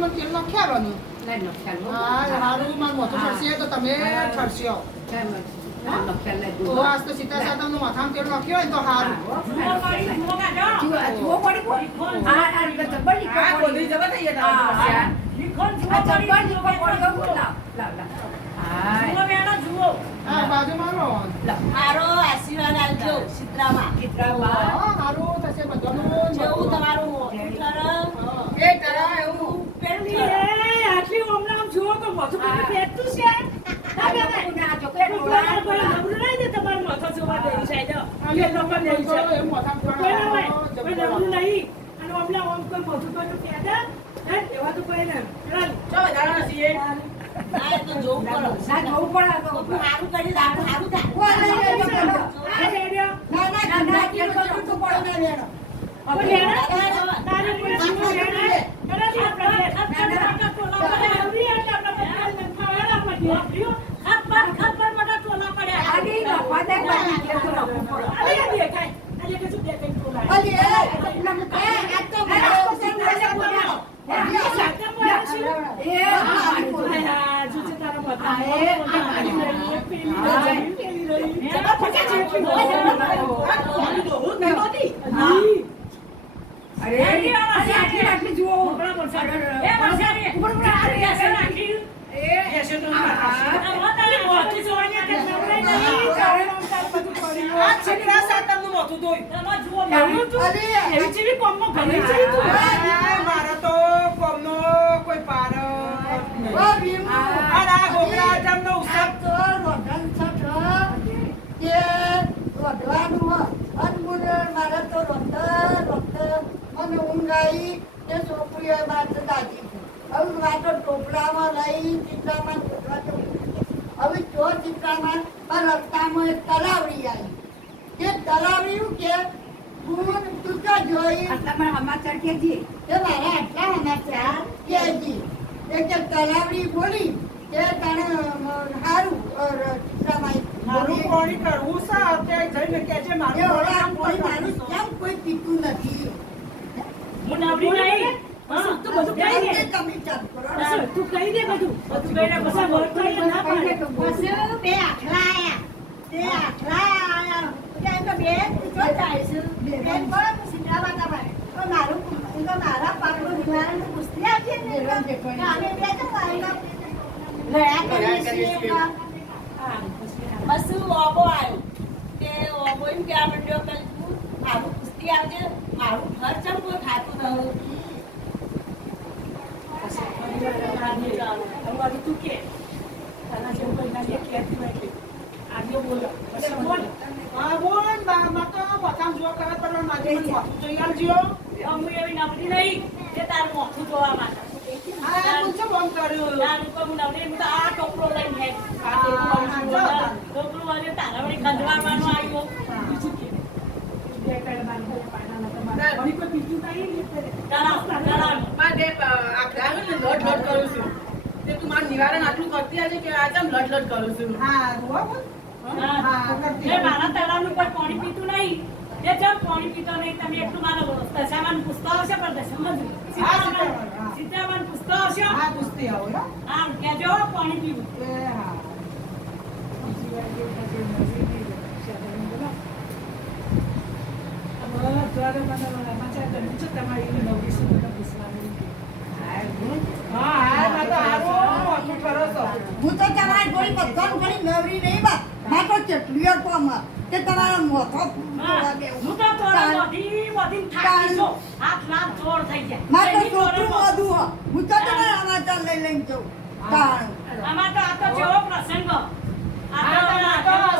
મને તેલ નાખ્યાવાનું લઈ લો ચાલો હા હારું મારું મોટું ઠરશે તો તમે ઠરશો તો આજ તો સીતા સાતમનું માથામાં તેલ નાખ્યો હોય ને તો હારું જુઓ પડી આ જબર લીખો બધી જબર થઈ ગયા હા બાજુ મારો મારો આશીર્વાદ આપજો ચિત્રામાં હારું થશે બધાનું જેવું તમારું મોઢું એ તરા એવું પેલું આટલી ઓમનામ જુઓ તો મોઢું બધું પેટતું છે તમારું માથા જોવા દેવું છે એ લોકો નહીં કરો એ મોથામાં નહીં અને ઓમના ઓમ કોઈ મોઢું કોઈ પેદા એવા તો કોઈ ને ચો જાણા છીએ ના એ તો જોવું પડે ના જોવું પડે તો સારું કરી સારું થાય આ રેડિયો આટલી જુઓ છેકરા સાતમનું મોઢું ધોઈ મારા તો કોમનો કોઈ પાર નહીં. અને આ ગોગરા જમનો ઉત્સવ ટોપલામાં લઈ ચિત્રામાં હવે ચોર ચિત્રામાં રસ્તામાં એક તલાવડી આવી તે તલાવડી કે તું તો જોઈ આટલા સમાચાર કેજી તે મારા આટલા સમાચાર કેજી એક તલાવડી બોલી કે તને સારું ચિત્રામાં મારું કોણી કરવું છે અત્યારે જઈને કહેજે મારું કોઈ મારું કેમ કોઈ પીતું નથી હું નાવડી નહીં તું બધું કહી દે તમે ચાલ કરો તું કહી દે બધું કહીને પછી વર્તન ના પાડે પછી બે આખલા આયા તે આખલા આયા ત્યાં તો બે જો જાય છે બેન પર સિંગરાવા તમારે તો મારું તો મારા પાકનું નિવારણ પુસ્તક આપજે ને અમે બે તો આયા લડા કરીએ છીએ બસ ઓબો આવ્યો તે ઓબો એમ કે આ મંડ્યો કે મારું પુસ્તક આપજે મારું ઘર ચમ કોઈ ખાતું નહીં તું કે તારા જેવું કોઈ ના કહેતી હોય કે આવ્યો બોલો પછી બોલ હા બોલ માં તો બતામ જો કરે પર માજે મને મોઢું જોઈ આલજો હું એવી નવરી નહીં કે તારું મોથું જોવા માટે આ મુંચો બંધ કર્યું તારું કોઈ નવરી હું તો આ ટોપરો લઈને ટોપરું વાળે તારા વળી ખંડવાડવાનો આવ્યો બીજું કે બે કઈ બાંધો પાણા તમારા વળી કોઈ બીજું નહીં તારા મારે આખલા ને લોટ લોટ કરું છું તે તું મારું નિવારણ આટલું કરતી આજે કે આજે લોટ લોટ કરું છું હા રોવા બોલ મારા તળાવનું કોઈ પાણી પીતું નહીં એ જેમ પાણી પીતો નહીં તમે એટલું માનો દશામાન પૂછતો આવશે પણ દશામાં સીતામાન પૂછતો આવશે હા પૂછતી આવો હો હા કેજો પાણી પીવું એ હા હું તો તમારી થોડી બધાનું થોડી નવરી નહીં બા મેં તો કેટલી કોમ કે તમારા મોથો હું તો તોરા બધી થાકી છો હાથ લાખ ચોર થઈ ગયા મારે તો છોકરું વધુ હું તો તમારા સમાચાર લઈ લઈને જઉં તાણ આમાં તો આ તો જેવો પ્રસંગ આ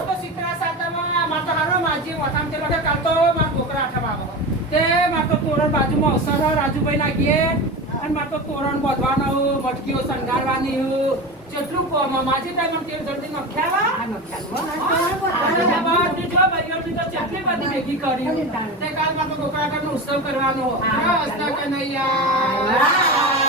તો સીતરા સાતમમાં માર તો હારો માજી મોથામ તે લોકો કાલ તો માર છોકરા આઠવા આવો તે માર તો તોરણ બાજુમાં અવસર રાજુભાઈ ના ઘેર અને માર તો તોરણ બાંધવાનો મટકીઓ સંગારવાની જેટલું કોમ માજી ટાઈમ તેલ જલ્દી નખ્યાવા જો બરિયોની તો ચટલી બધી ભેગી કરી તે કાલ માર તો છોકરા કરનો ઉત્સવ કરવાનો હા હસતા કે નહીં યાર